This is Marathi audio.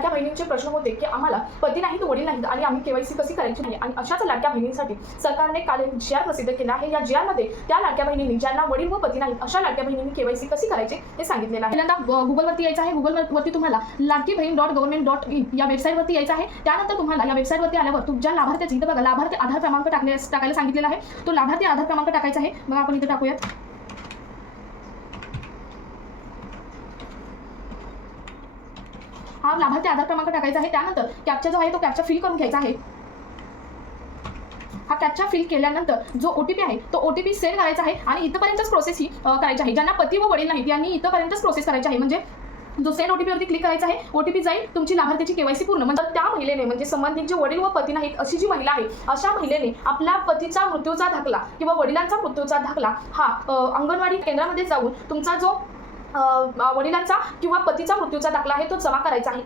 लाडक्या बहिणींचे प्रश्न होते की आम्हाला पती नाहीत, वडील नाहीत आणि आम्ही केवायसी कशी करायची नाही, आणि अशाच लाडक्या बहिणींसाठी सरकारने काल एक जी आर प्रसिद्ध केला आहे. या जी आरमध्ये त्या लाडक्या बहिणींनी ज्यांना वडील व पती नाहीत अशा लाडक्या बहिणींनी केवायसी कशी करायची हे सांगितलेलं आहे. पहिल्यांदा गुगलवरती यायचं आहे. गुगलवरती तुम्हाला laadkibaheen.government.in या वेबसाईटवरती यायचं आहे. त्यानंतर तुम्हाला या वेबसाईटवरती आल्यावर तुमच्या लाभार्थ्याची इथं बघा लाभार्थी आधार क्रमांक टाकायला सांगितलेला आहे. तो लाभार्थी आधार क्रमांक टाकायचा आहे. मग आपण इथे टाकूयात. हा लाभार्थी आधार क्रमांक टाकायचा आहे. त्यानंतर कॅप्चा जो आहे तो कॅप्चा फिल करून घ्यायचा आहे. हा कॅप्चा फिल केल्यानंतर जो ओटीपी आहे तो ओटीपी सेंड करायचा आहे आणि इथपर्यंतच प्रोसेस ही करायची आहे. ज्यांना पती व वडील नाहीत यांनी इथपर्यंतच प्रोसेस करायची आहे. म्हणजे जो सेंड ओटीपीवरती क्लिक करायचा आहे, ओटीपी जाईल, तुमची लाभार्थ्याची केवायसी पूर्ण. म्हणजे त्या महिलेने म्हणजे संबंधित जे वडील व पती नाहीत अशी जी महिला आहे अशा महिलेने आपल्या पतीचा मृत्यूचा दाखला किंवा वडिलांचा मृत्यूचा दाखला हा अंगणवाडी केंद्रामध्ये जाऊन तुमचा जो वडिलांचा किंवा पतीचा मृत्यूचा दाखला आहे तो जमा करायचा आहे.